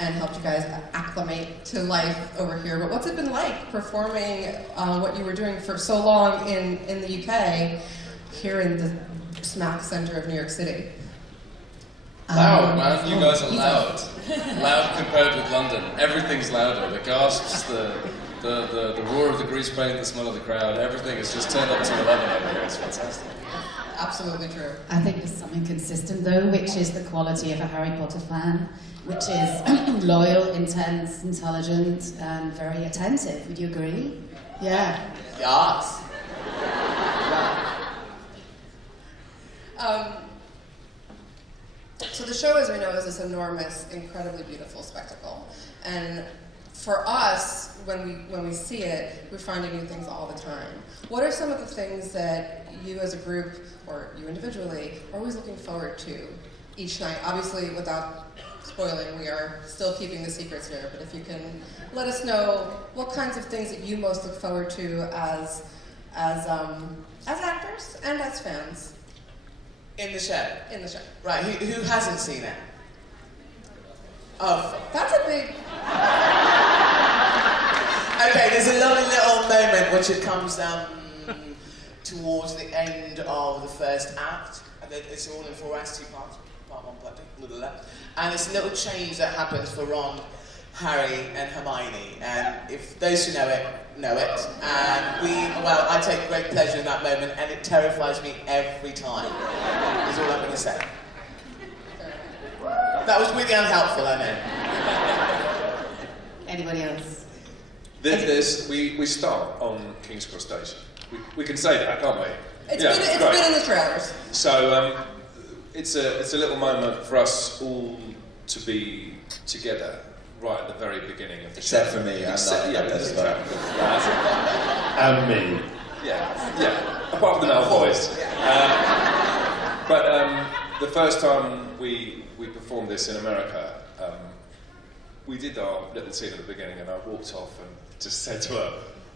and helped you guys acclimate to life over here. But what's it been like performing what you were doing for so long in the UK, here in the smack center of New York City? Loud, man. You guys are loud. Loud compared with London. Everything's louder. The gasps, the roar of the grease paint, the smell of the crowd, everything is just turned up to 11 over here. It's fantastic. Absolutely true. I think there's something consistent though, which is the quality of a Harry Potter fan, which is loyal, intense, intelligent, and very attentive. Would you agree? Yeah. Yes. So the show, as we know, is this enormous, incredibly beautiful spectacle. And for us, when we see it, we're finding new things all the time. What are some of the things that you as a group, or you individually, are always looking forward to each night? Obviously, without spoiling, we are still keeping the secrets here, but if you can let us know what kinds of things that you most look forward to as actors and as fans. In the show? In the show. Right, who hasn't seen it? Oh. That's a big... Okay, there's a lovely little moment which it comes towards the end of the first act, and it's all in 4 acts, 2 parts, part 1, part 2, blah, blah, blah. And it's a little change that happens for Ron, Harry, and Hermione, and if those who know it, know it. And I take great pleasure in that moment, and it terrifies me every time, is all I'm going to say. That was really unhelpful, I know. Anybody else? We start on King's Cross Station. We can say that, can't we? It's been in the trailers. So it's a little moment for us all to be together right at the very beginning of the show. Except for me, and me. Yeah. Apart from the Malfoys. But the first time we performed this in America, we did our little scene at the beginning, and I walked off and just said to her,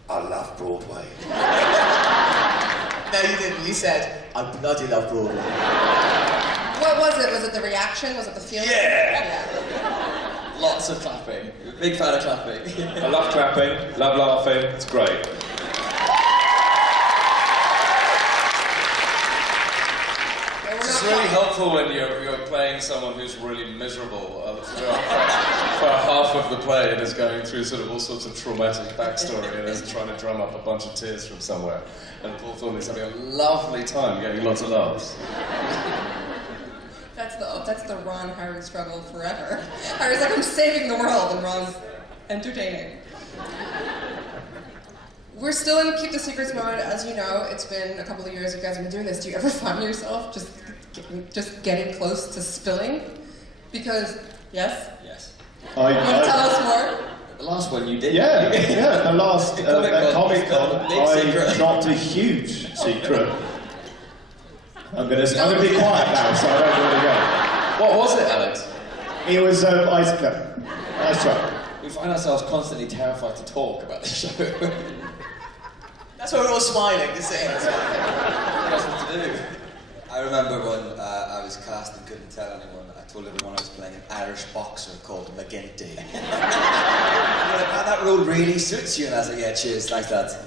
"I love Broadway." No, you didn't. You said, "I bloody love Broadway." What was it? Was it the reaction? Was it the feeling? Yeah. Lots of clapping. Big fan of clapping. I love clapping, love laughing, it's great. It's really helpful when you're playing someone who's really miserable for half of the play and is going through sort of all sorts of traumatic backstory and is trying to drum up a bunch of tears from somewhere. And Paul Thornley's having a lovely time getting lots of laughs. That's the Ron Harry struggle forever. Harry's like, I'm saving the world, and Ron's entertaining. We're still in Keep the Secrets mode, as you know. It's been a couple of years you guys have been doing this. Do you ever find yourself just getting close to spilling? Because, yes? Yes. You want to tell us more? The last one you did. Yeah. The last Comic-Con, I dropped a huge secret. I'm gonna be quiet now, so I don't know where to go. What was it, Alex? It was nice try. We find ourselves constantly terrified to talk about the show. That's why we're all smiling, you see. What else to do? I remember when I was cast and couldn't tell anyone, I told everyone I was playing an Irish boxer called McGinty. That role really suits you, and I was like, yeah, cheers, thanks, lads.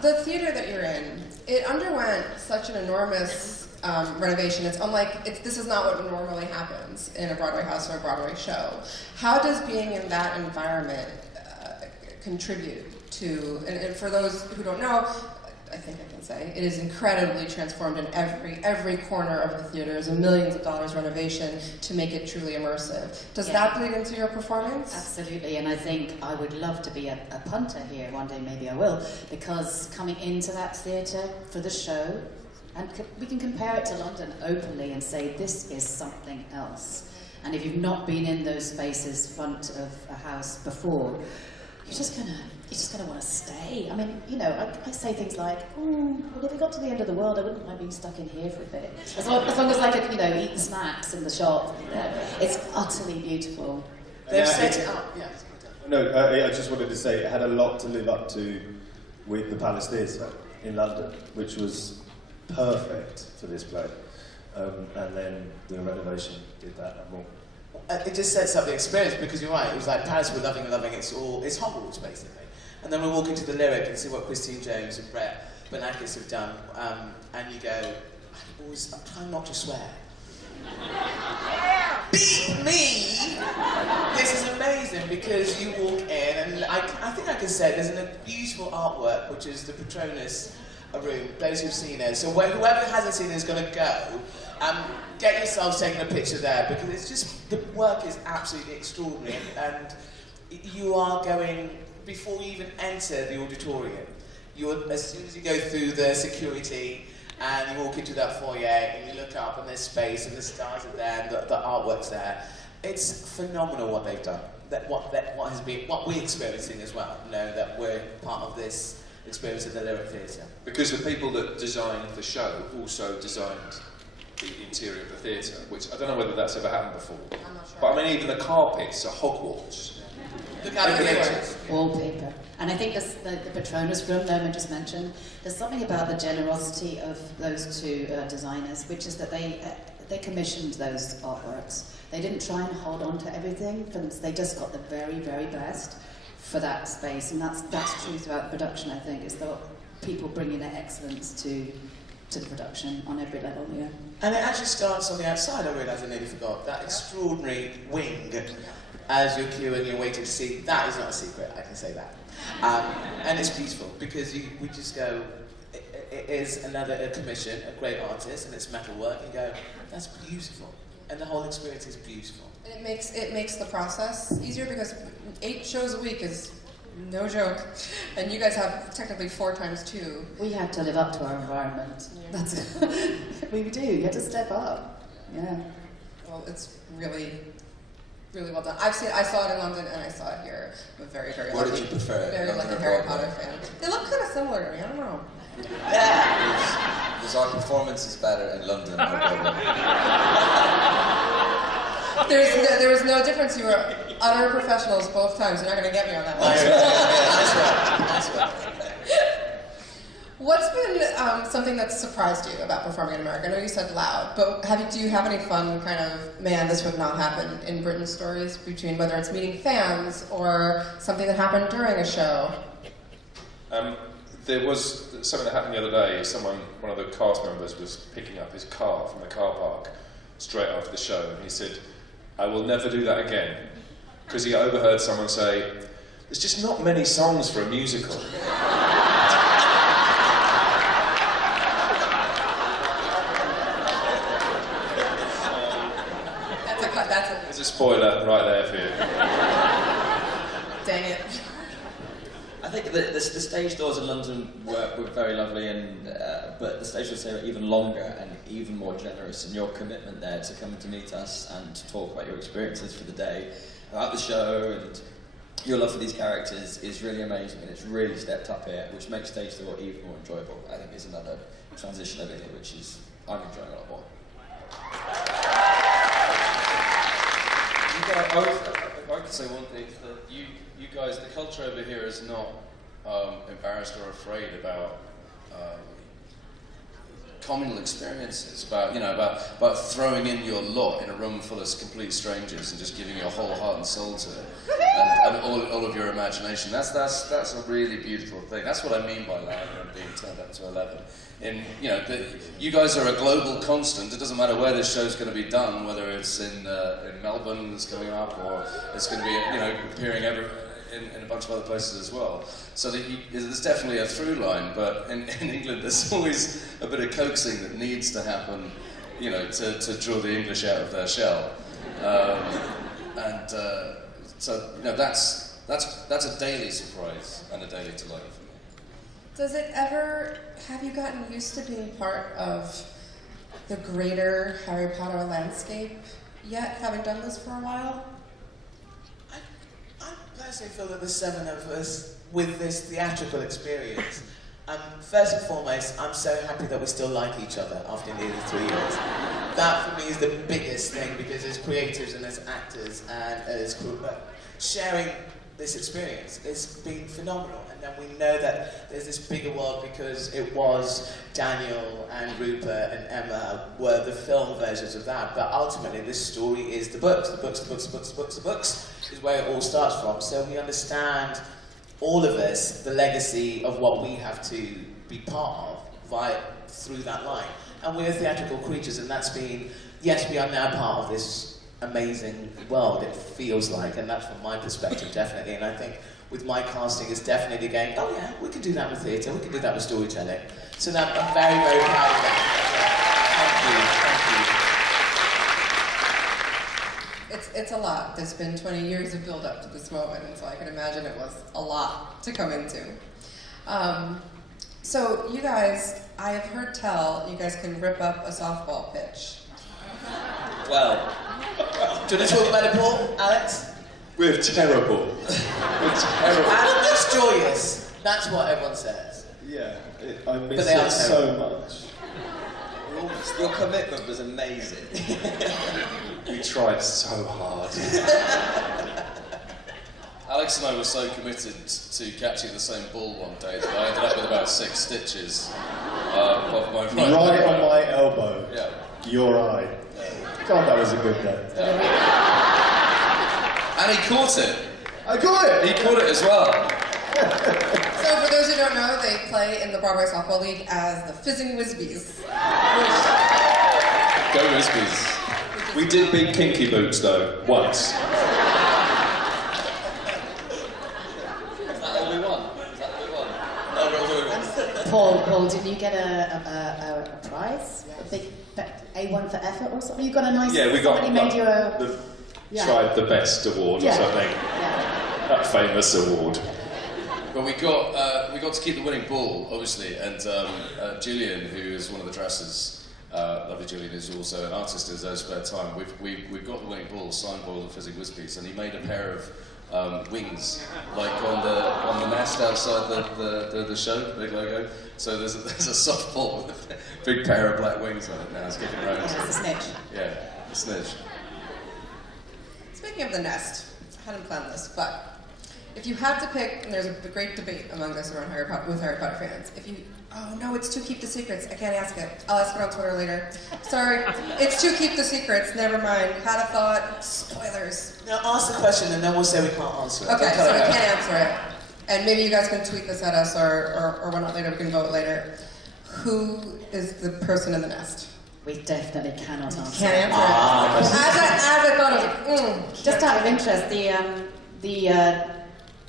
The theater that you're in, it underwent such an enormous renovation. It's unlike, this is not what normally happens in a Broadway house or a Broadway show. How does being in that environment contribute to, and for those who don't know, I think I can say, it is incredibly transformed in every corner of the theater. There's millions of dollars renovation to make it truly immersive. Does that bleed into your performance? Absolutely, and I think I would love to be a punter here. One day maybe I will, because coming into that theatre for the show, and we can compare it to London openly and say this is something else. And if you've not been in those spaces front of a house before, you're just gonna want to stay. I mean, you know, I say things like, well, if we got to the end of the world, I wouldn't mind being stuck in here for a bit. As long as I could, you know, eat the snacks in the shop. It's utterly beautiful. They've set it up, yeah. No, I just wanted to say it had a lot to live up to with the Palace Theatre in London, which was perfect for this play. And then the renovation did that and more. It just sets up the experience, because you're right, it was like Paris we're loving, it's Hogwarts basically. And then we walk into the lyric and see what Christine Jones and Brett Benakis have done, and you go, I'm trying not to swear. Beat me! This is amazing, because you walk in, and I think I can say there's a beautiful artwork, which is the Patronus room, those who've seen it. So whoever hasn't seen it is going to go. Get yourselves taking a picture there, because it's just, the work is absolutely extraordinary, and you are going, before you even enter the auditorium, as soon as you go through the security, and you walk into that foyer, and you look up, and there's space, and the stars are there, and the artwork's there. It's phenomenal what they've done. What we're experiencing as well. That we're part of this experience of the Lyric Theatre. Because the people that designed the show also designed the interior of the theatre, which I don't know whether that's ever happened before. I'm not sure. But I mean, even the carpets are Hogwarts. Look at the pictures. Wallpaper. And I think the Patronus room Noma just mentioned, there's something about the generosity of those two designers, which is that they commissioned those artworks. They didn't try and hold on to everything. They just got the very, very best for that space. And that's true throughout the production, I think, is that people bringing their excellence to the production on every level, yeah. And it actually starts on the outside, I realised I nearly forgot. That extraordinary wing, as you're queuing, you're waiting to see, that is not a secret, I can say that. And it's beautiful, because we just go, it is a commission, a great artist, and it's metal work, and you go, that's beautiful. And the whole experience is beautiful. And it makes the process easier, because 8 shows a week is no joke, and you guys have technically 4 times 2. We have to live up to our environment. Yeah. That's we do. You have to step up. Yeah. Well, it's really, really well done. I saw it in London and I saw it here. I'm a very, very Where lucky, did you prefer it? very London lucky or Harry Broadway? Potter fan. They look kind of similar to me. I don't know. Was our performances better in London or Broadway? There was no difference. You were utter professionals both times. You're not going to get me on that one. Nice one. What's been something that's surprised you about performing in America? I know you said loud, but do you have any fun kind of, man, this would not happen in Britain stories, between whether it's meeting fans or something that happened during a show? There was something that happened the other day. One of the cast members was picking up his car from the car park straight after the show, and he said, "I will never do that again," because he overheard someone say, "There's just not many songs for a musical." There's a spoiler right there for you. Dang it. I think the stage doors in London were very lovely, but the stage doors here are even longer and even more generous, and your commitment there to come to meet us and to talk about your experiences for the day, about the show, and your love for these characters is really amazing, and it's really stepped up here, which makes stage door even more enjoyable. I think is another transition over here, which is I'm enjoying a lot more. I could say one thing, that you guys, the culture over here is not embarrassed or afraid about communal experiences, about throwing in your lot in a room full of complete strangers and just giving your whole heart and soul to it, and all of your imagination. That's a really beautiful thing. That's what I mean by loud and being turned up to 11. You guys are a global constant. It doesn't matter where this show's going to be done, whether it's in Melbourne that's coming up, or it's going to be appearing in a bunch of other places as well. So there's definitely a through line, but in England there's always a bit of coaxing that needs to happen, to draw the English out of their shell. So that's a daily surprise and a daily delight for me. Does it ever, have you gotten used to being part of the greater Harry Potter landscape yet, having done this for a while? I personally feel that the 7 of us, with this theatrical experience, first and foremost, I'm so happy that we still like each other after nearly 3 years. That for me is the biggest thing, because as creators and as actors and as crew, sharing this experience. It's been phenomenal, and then we know that there's this bigger world because it was Daniel and Rupert and Emma were the film versions of that, but ultimately this story is the books is where it all starts from. So we understand, all of us, the legacy of what we have to be part of through that line. And we're theatrical creatures, and that's been, yes, we are now part of this amazing world, it feels like, and that's from my perspective, definitely. And I think with my casting, it's definitely going, oh yeah, we can do that with theatre, we can do that with storytelling. So that, I'm very, very proud of that. Thank you. It's a lot. There's been 20 years of build-up to this moment, and so I can imagine it was a lot to come into. So you guys, I have heard tell, you guys can rip up a softball pitch. Well, do you want to talk about it, Paul, Alex? We're terrible. We're terrible. Adam looks joyous. That's what everyone says. Yeah, I miss it so much. Your commitment was amazing. We tried so hard. Alex and I were so committed to catching the same ball one day that I ended up with about 6 stitches of my right on my elbow. Yeah. Your eye. God, that was a good day. Yeah. And he caught it. I caught it! He caught it as well. So for those who don't know, they play in the Broadway Softball League as the Fizzing Whizbees. Go Whizbees. We did beat Kinky Boots, though, once. Paul, did you get a prize? A big A1 for effort or something? You got a nice... Yeah, we got... Somebody made you a... Tried the best award or something. Yeah. That famous award. But we got to keep the winning ball, obviously, and Julian, who is one of the dressers, lovely Julian, who's also an artist in his own spare time, we've got the winning ball, signed Boyle and Fizzing Whizbees, and he made a pair of wings, like on the mast outside the show, the big logo. So there's a softball with a big pair of black wings on it now. It's kicking around. Yeah, it's a snitch. Yeah, a snitch. Speaking of the nest, I hadn't planned this, but if you had to pick, and there's a great debate among us around Harry Potter fans, if you, oh no, it's too keep the secrets, I can't ask it. I'll ask it on Twitter later. Sorry, it's too keep the secrets, never mind. Had a thought, spoilers. Now ask the question and then we'll say we can't answer it. Okay, so we can't answer it. And maybe you guys can tweet this at us or whatnot later, we can vote later. Who is the person in the nest? We definitely cannot answer. Can't answer it. As I thought, I was like, Just out of interest, the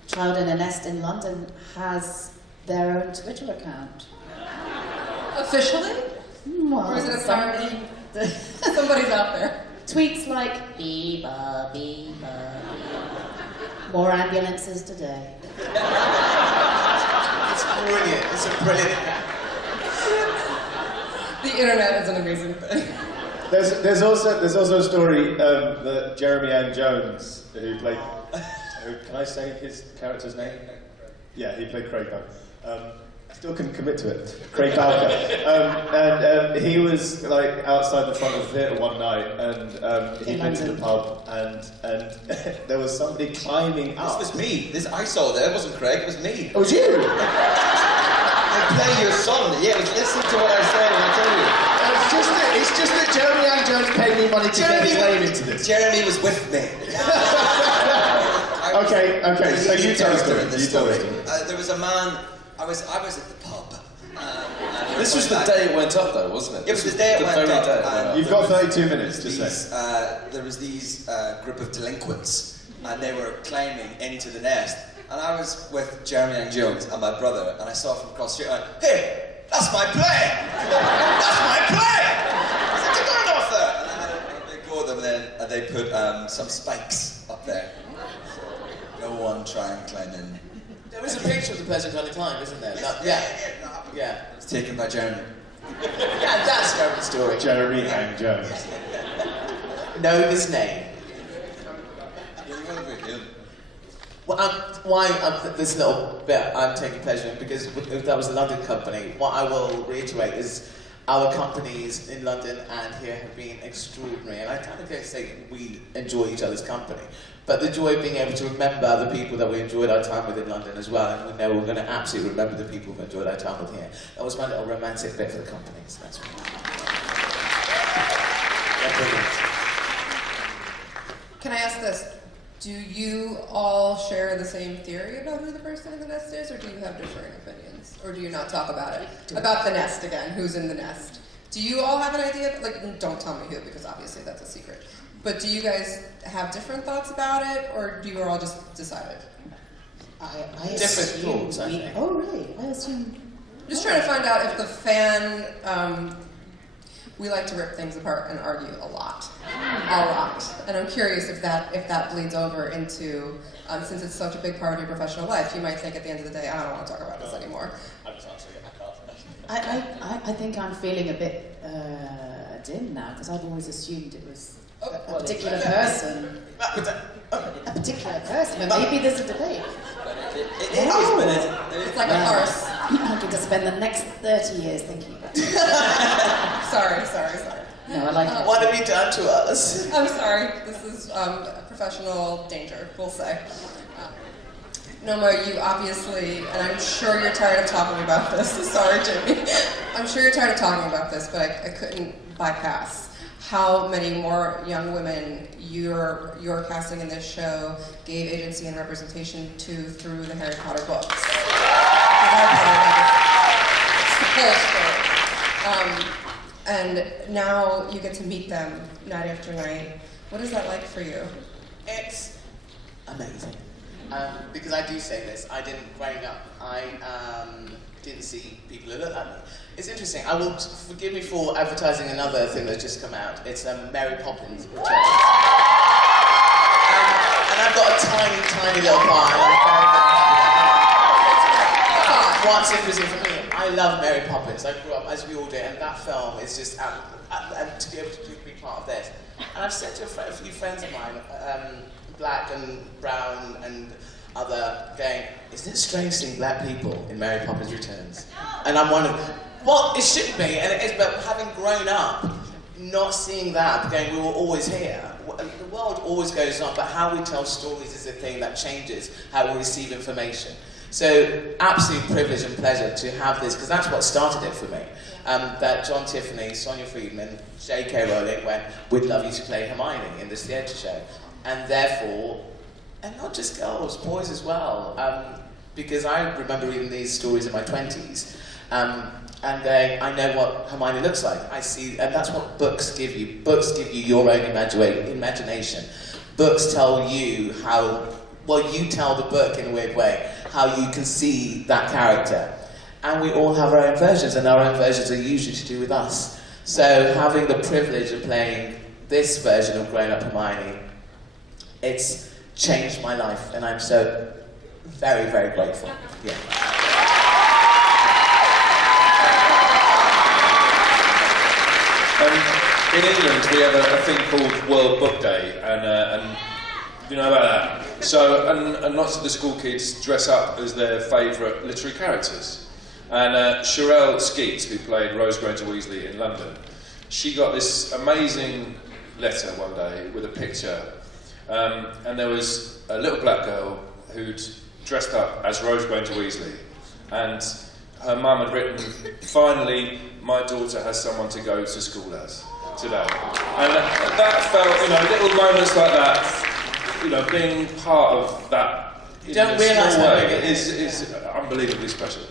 Child in a Nest in London has their own Twitter account. Officially? Well, Or is it a parody? Somebody's out there. Tweets like, beeba, beeba, beeba. More ambulances today. It's brilliant. It's a brilliant... The internet is an amazing thing. There's also a story that Jeremy Ann Jones, who played... can I say his character's name? Yeah, he played Craig Barker. I still couldn't commit to it. Craig Barker. And he was like outside the front of the theatre one night, and he'd been to the pub, and there was somebody climbing up. This was me. I saw there. It wasn't Craig. It was me. It was you. I play your son. Yeah, listen to what I say when I tell you. It's just that Jeremy Ann Jones paid me money to get his name into this. Jeremy was with me. Okay, so you tell us there was a man. I was at the pub. This was the day it went up, though, wasn't it? Yeah, it was the day it went up. You've got 32 minutes to say. There was these group of delinquents, and they were climbing into the nest. And I was with Jeremy Ann Jones and my brother, and I saw from across the street, and I went, hey, that's my play! That's my play! I said, you're going off there! And I had a big go at them, and they put some spikes up there. So no one try and climb in. There is a picture of the person trying to climb, isn't there? Yeah. It was taken by Jeremy. Yeah, that's Jeremy's story. Jeremy Ann Jones. Know his name. Well, this little bit I'm taking pleasure in, because that was a London company. What I will reiterate is our companies in London and here have been extraordinary, and I kind of go say we enjoy each other's company, but the joy of being able to remember the people that we enjoyed our time with in London as well, and we know we're going to absolutely remember the people who enjoyed our time with here. That was my little romantic bit for the companies. That's right. They're brilliant. Can I ask this? Do you all share the same theory about who the person in the nest is, or do you have differing opinions? Or do you not talk about it? About the nest again, who's in the nest. Do you all have an idea? Like, don't tell me who, because obviously that's a secret. But do you guys have different thoughts about it, or do you all just decide it? I Different thoughts, I think. Oh, really? I assume... Just trying to find out if the fan... we like to rip things apart and argue a lot. A lot. And I'm curious if that bleeds over into, since it's such a big part of your professional life, you might think at the end of the day, I don't want to talk about this anymore. I'm just answering it. I think I'm feeling a bit dim now, because I've always assumed it was a particular person. A particular person, but maybe there's a debate. It is, but It's like a farce. I'm going to spend the next 30 years thinking about it. Sorry. No, I like it. What have you done to us? I'm sorry. This is a professional danger, we'll say. Noma, you obviously, and I'm sure you're tired of talking about this. Sorry, Jimmy. I'm sure you're tired of talking about this, but I couldn't bypass how many more young women your casting in this show gave agency and representation to through the Harry Potter books. It's the whole story. And now you get to meet them night after night. What is that like for you? It's amazing. Because I do say this, growing up, I didn't see people who looked like me. It's interesting. I will forgive me for advertising another thing that's just come out. It's Mary Poppins Returns. And I've got a tiny, tiny little part, and I'm very, very happy. What's interesting for me, I love Mary Poppins. I grew up, as we all did, and that film is just, and to be able to be part of this. And I've said to a few friends of mine, black and brown and other, going, isn't it strange seeing black people in Mary Poppins Returns? And I'm wondering, well, it should be, and it is, but having grown up, not seeing that, going, we were always here. The world always goes on, but how we tell stories is the thing that changes how we receive information. So, absolute privilege and pleasure to have this, because that's what started it for me. That John Tiffany, Sonia Friedman, J.K. Rowling went, we'd love you to play Hermione in this theatre show. And therefore, and not just girls, boys as well, because I remember reading these stories in my 20s, and going, I know what Hermione looks like. I see, and that's what books give you. Books give you your own imagination. Books tell you how, well, you tell the book in a weird way, how you can see that character. And we all have our own versions, and our own versions are usually to do with us. So having the privilege of playing this version of Grown Up Hermione, it's changed my life, and I'm so very, very grateful. Yeah. In England, we have a thing called World Book Day, and you know about that. So, and lots of the school kids dress up as their favourite literary characters. And Sherelle Skeets, who played Rose Granger Weasley in London, she got this amazing letter one day with a picture, and there was a little black girl who'd dressed up as Rose Granger Weasley, and her mum had written, finally, my daughter has someone to go to school as today. And that felt, little moments like that, being part of that in a small way is unbelievably special.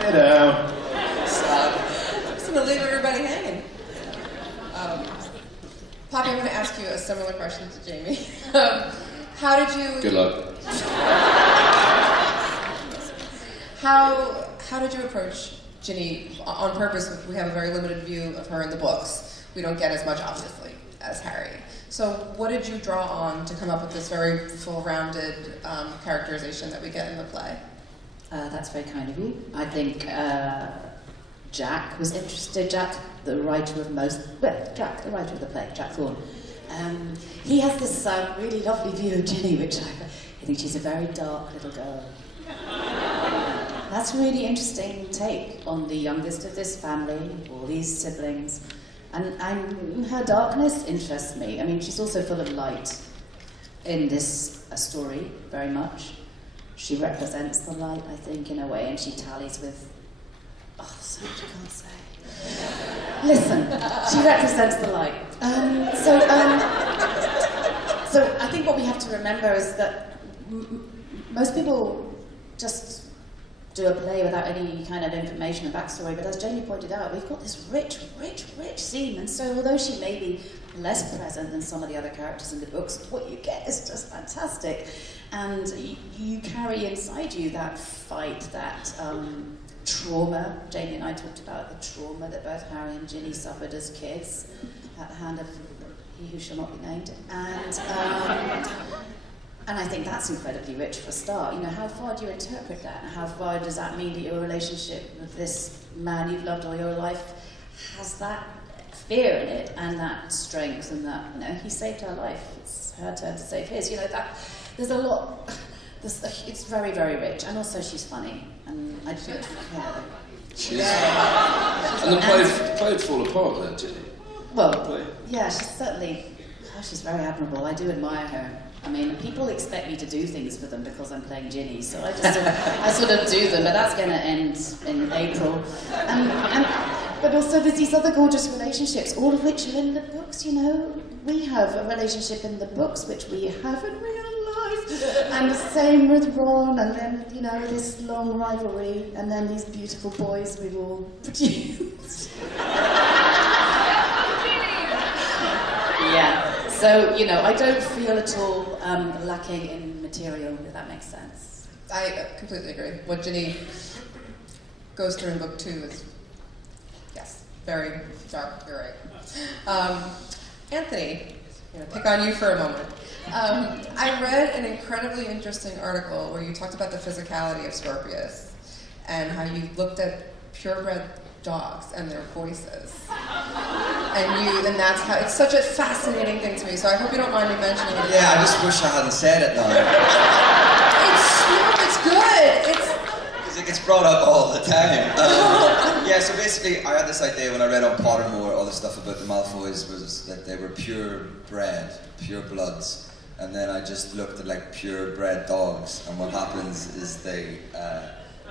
Get down. I'm just going to leave everybody hanging. Poppy, I'm going to ask you a similar question to Jamie. How did you... Good luck. How did you approach Ginny on purpose? We have a very limited view of her in the books. We don't get as much, obviously, as Harry. So what did you draw on to come up with this very full-rounded characterization that we get in the play? That's very kind of you. I think Jack was interested. Jack, the writer of the play, Jack Thorne, He has this really lovely view of Ginny, which I think she's a very dark little girl. That's a really interesting take on the youngest of this family, all these siblings. And her darkness interests me. I mean, she's also full of light in this story, very much. She represents the light, I think, in a way, and she tallies with... Oh, so much I can't say. Listen, she represents the light. So I think what we have to remember is that most people just do a play without any kind of information and backstory, but as Jamie pointed out, we've got this rich scene, and so although she may be less present than some of the other characters in the books, what you get is just fantastic. And you carry inside you that fight, that trauma. Jamie and I talked about the trauma that both Harry and Ginny suffered as kids at the hand of he who shall not be named. And I think that's incredibly rich for a start. You know, how far do you interpret that? And how far does that mean that your relationship with this man you've loved all your life has that fear in it and that strength and that, you know, he saved her life. It's her turn to save his. You know, that there's a lot. It's very, very rich. And also she's funny. And I just, She's and the play would fall apart then, Ginny. Well, yeah, she's certainly, she's very admirable. I do admire her. I mean, people expect me to do things for them because I'm playing Ginny, so I just I sort of do them, but that's going to end in April. But also there's these other gorgeous relationships, all of which are in the books, you know. We have a relationship in the books which we have in real life, and the same with Ron, and then, you know, this long rivalry, and then these beautiful boys we've all produced. Yeah. So, you know, I don't feel at all lacking in material, if that makes sense. I completely agree. What Ginny goes through in book 2 is, yes, very dark, you're right. Anthony, I'm going to pick on you for a moment. I read an incredibly interesting article where you talked about the physicality of Scorpius and how you looked at purebred dogs and their voices. And that's how, it's such a fascinating thing to me, so I hope you don't mind me mentioning it. Yeah, I just wish I hadn't said it now. It's good, Because it gets brought up all the time. Yeah, so basically I had this idea when I read on Pottermore, all the stuff about the Malfoys was that they were purebred, pure bloods. And then I just looked at like purebred dogs, and what happens is they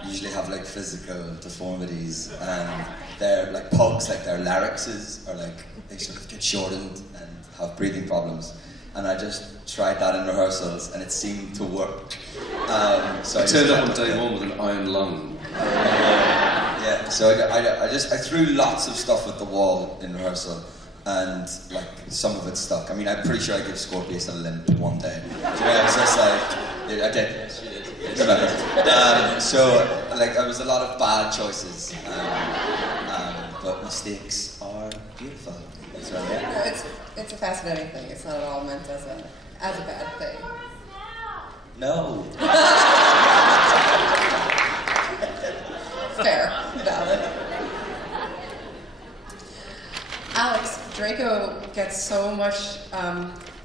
usually have like physical deformities, and they're like pugs, like their larynxes are like, they sort of get shortened and have breathing problems. And I just tried that in rehearsals and it seemed to work. So I turned up on day one with an iron lung. Yeah, so I threw lots of stuff at the wall in rehearsal, and like some of it stuck. I mean, I'm pretty sure I gave Scorpius a limp one day. So yeah, it was just like, I did. Yes, you did. So, like, there was a lot of bad choices, but mistakes are beautiful. So, yeah. No, it's a fascinating thing. It's not at all meant as a bad thing. No. Fair, valid. Alex, Draco gets so much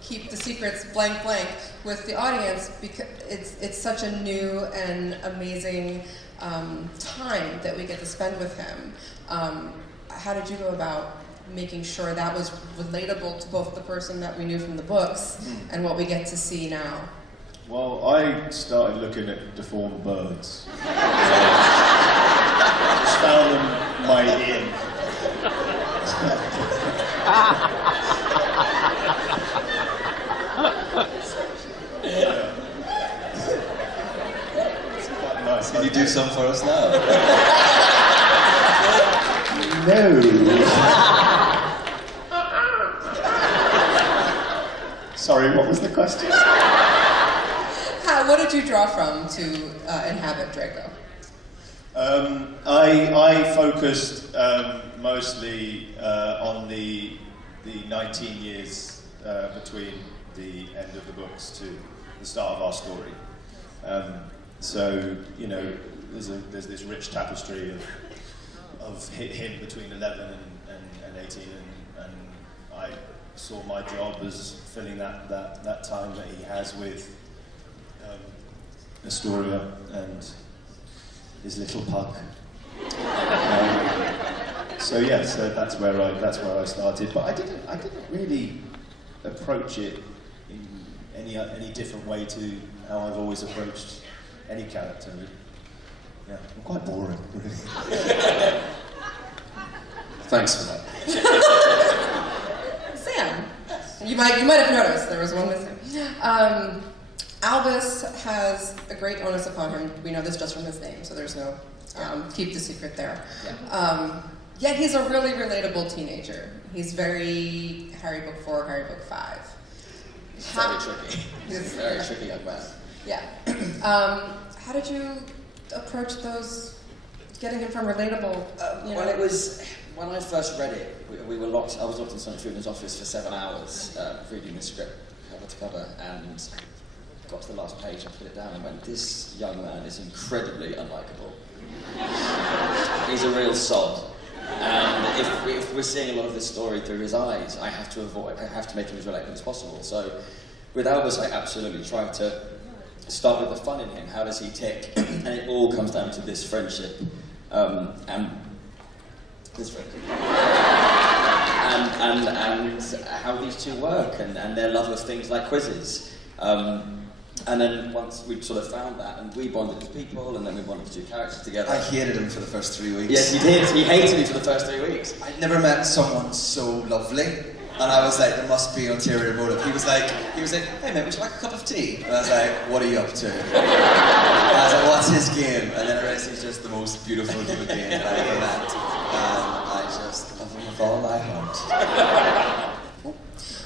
keep the secrets blank with the audience because it's such a new and amazing time that we get to spend with him. How did you go about making sure that was relatable to both the person that we knew from the books and what we get to see now? Well, I started looking at deformed birds. Just found them my in. It's quite nice. Can you do some for us now? No. Sorry, what was the question? What did you draw from to inhabit Draco? I focused mostly on the 19 years between the end of the books to the start of our story. So, you know, there's this rich tapestry of him between 11 and 18, and I saw my job as filling that time that he has with Astoria and his little pug. So that's where I started. But I didn't really approach it in any different way to how I've always approached any character. Yeah, I'm quite boring, really. Thanks for that. Sam, you might have noticed there was one missing. Albus has a great onus upon him. We know this just from his name, so there's no keep the secret there. Yeah. Yet he's a really relatable teenager. He's very Harry Book 4, Harry Book 5. Very tricky. He's a very tricky young man. Yeah. How did you approach those, getting him from relatable? Well, it was when I first read it. We were locked. I was locked in Sonny Freeman's office for 7 hours, reading the script cover to cover, and got to the last page and put it down and went, "This young man is incredibly unlikable. He's a real sod." And if we're seeing a lot of this story through his eyes, I have to make him as relatable as possible. So with Albus, I absolutely tried to start with the fun in him. How does he tick? And it all comes down to this friendship, and this friendship, and how these two work, and their love of things like quizzes. And then once we'd sort of found that, and we bonded as people, and then we bonded the two characters together. I hated him for the first 3 weeks. Yes, he did. He hated me for the first 3 weeks. I'd never met someone so lovely, and I was like, there must be ulterior motive. He was like, "Hey mate, would you like a cup of tea?" And I was like, "What are you up to?" And I was like, "What's his game?" And then I realized he's just the most beautiful human being that I ever met. And I just love him with all my heart.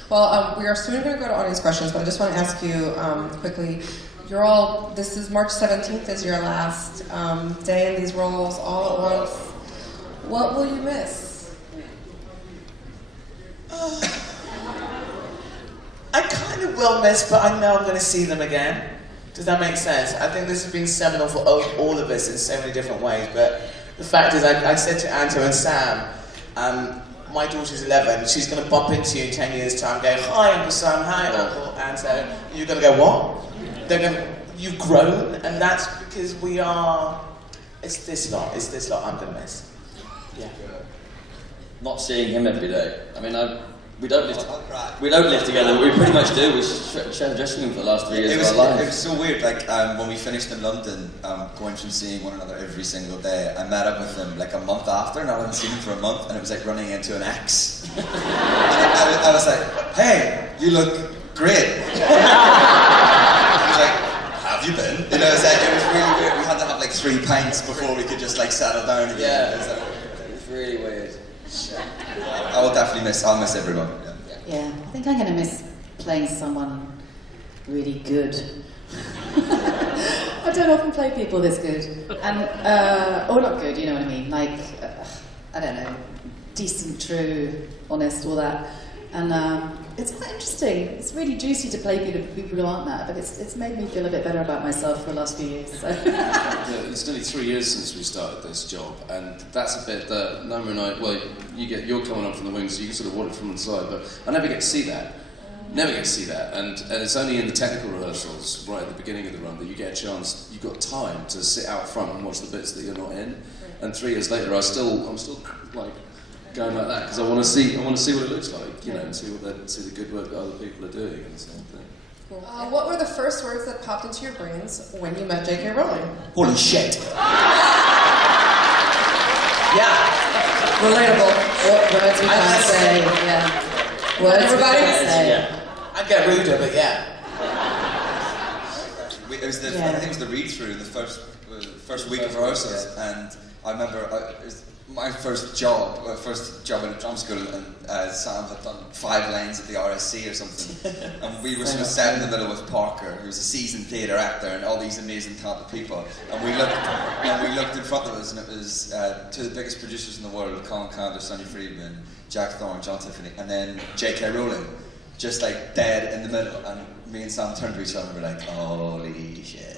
Well, we are soon going to go to audience questions, but I just want to ask you quickly. This is March 17th is your last day in these roles all at once. What will you miss? I kind of will miss, but I know I'm going to see them again. Does that make sense? I think this has been seminal for all of us in so many different ways, but the fact is, I said to Anto and Sam, my daughter's 11, she's going to bump into you in 10 years' time going, "Hi, Uncle Sam, hi, Uncle Anto." You're going to go, "What?" They're going, "You've grown," and that's because it's this lot I'm going to miss. Yeah. Not seeing him every day. I mean, we don't live together, but we pretty much do. We share the dressing room for the last 3 years of our lives. It was so weird, like when we finished in London, going from seeing one another every single day, I met up with him like a month after, and I hadn't seen him for a month, and it was like running into an ex. And I was like, "Hey, you look great." He was like, "Have you been?" You know, it was really weird. We had to have like 3 pints before we could just like settle down again. Yeah, it was really weird. I will definitely I'll miss everyone. Yeah, I think I'm going to miss playing someone really good. I don't often play people this good. And, or not good, you know what I mean? Like, I don't know, decent, true, honest, all that. And it's quite interesting. It's really juicy to play people who aren't that, but it's made me feel a bit better about myself for the last few years. So. Yeah, it's nearly 3 years since we started this job, and that's a bit that Noma and I, well, you're coming up from the wings, so you can sort of watch it from the side, but I never get to see that. Never get to see that, and it's only in the technical rehearsals, right at the beginning of the run, that you get a chance, you've got time to sit out front and watch the bits that you're not in. And 3 years later, I'm still like going like that because I want to see what it looks like, you know, and see the good work that other people are doing and the same thing. Cool. What were the first words that popped into your brains when you met J.K. Rowling? Holy shit. Yeah. Relatable. What words we can't say, yeah. Words Everybody? we can't say. Yeah. I'd get ruder, but yeah. I think it was the read-through in the first week of rehearsals, and I remember it was my first job in a drum school, and Sam had done 5 lines at the RSC or something, and we were sort of set in the middle with Parker, who was a seasoned theatre actor, and all these amazing talented people, and we looked in front of us, and it was 2 of the biggest producers in the world, Colin Candler, Sonny Freedman, Jack Thorne, John Tiffany, and then J.K. Rowling, just like dead in the middle, and me and Sam turned to each other and were like, "Holy shit."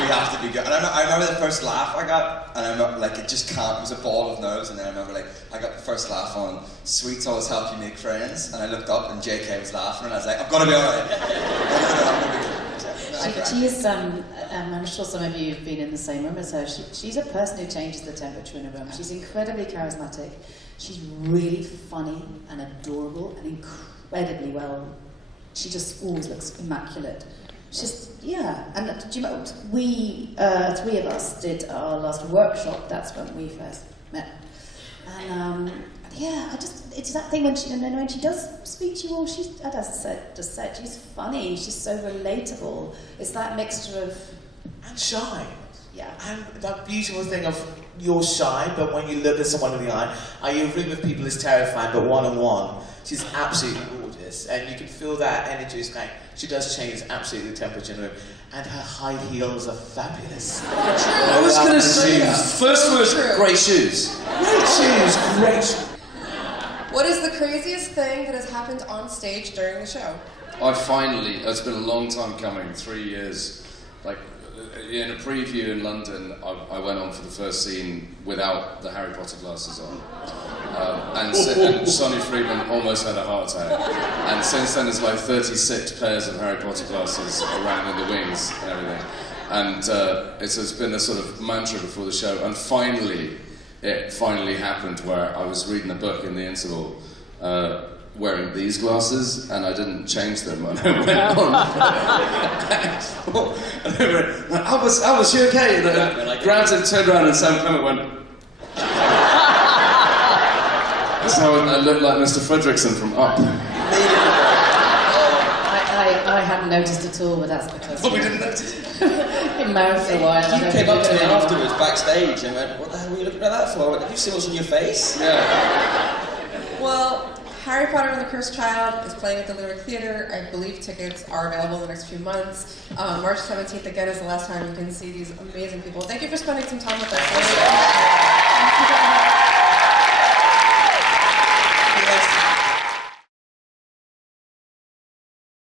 We have to be good. And I remember the first laugh I got, and I remember, like, it was a ball of nerves, and then I remember, like, I got the first laugh on Sweets Always Help You Make Friends, and I looked up, and JK was laughing, and I was like, I'm gonna be alright. She is, I'm sure some of you have been in the same room as her. She's a person who changes the temperature in a room. She's incredibly charismatic. She's really funny and adorable and incredibly well. She just always looks immaculate. She's, yeah. And do you know, we, three of us did our last workshop. That's when we first met. And yeah, it's that thing when she does speak to you all, she's funny, she's so relatable. It's that mixture of... And shy. Yeah. And that beautiful thing of you're shy, but when you look at someone in the eye, you room with people is terrifying, but one-on-one, she's absolutely gorgeous. And you can feel that energy is going, she does change absolutely the temperature in the room. And her high heels are fabulous. I was going to say that. First was great shoes. Great shoes. What is the craziest thing that has happened on stage during the show? It's been a long time coming, 3 years. Like, in a preview in London, I went on for the first scene without the Harry Potter glasses on. And Sonny Freeman almost had a heart attack. And since then, there's like 36 pairs of Harry Potter glasses around in the wings and everything. And it's been a sort of mantra before the show. And it finally happened where I was reading a book in the interval, wearing these glasses, and I didn't change them, and I went on. And they went, Albus, you okay? And I grabbed him, turned around, and Sam Clemmett went. So I looked like Mr. Fredrickson from Up. I hadn't noticed at all, but that's because... But we didn't notice. Been married for a while. You came up to me afterwards, backstage, and went, what the hell were you looking at that for? I went, have you seen what's on your face? Yeah. Well, Harry Potter and the Cursed Child is playing at the Lyric Theatre. I believe tickets are available in the next few months. March 17th, again, is the last time you can see these amazing people. Thank you for spending some time with us.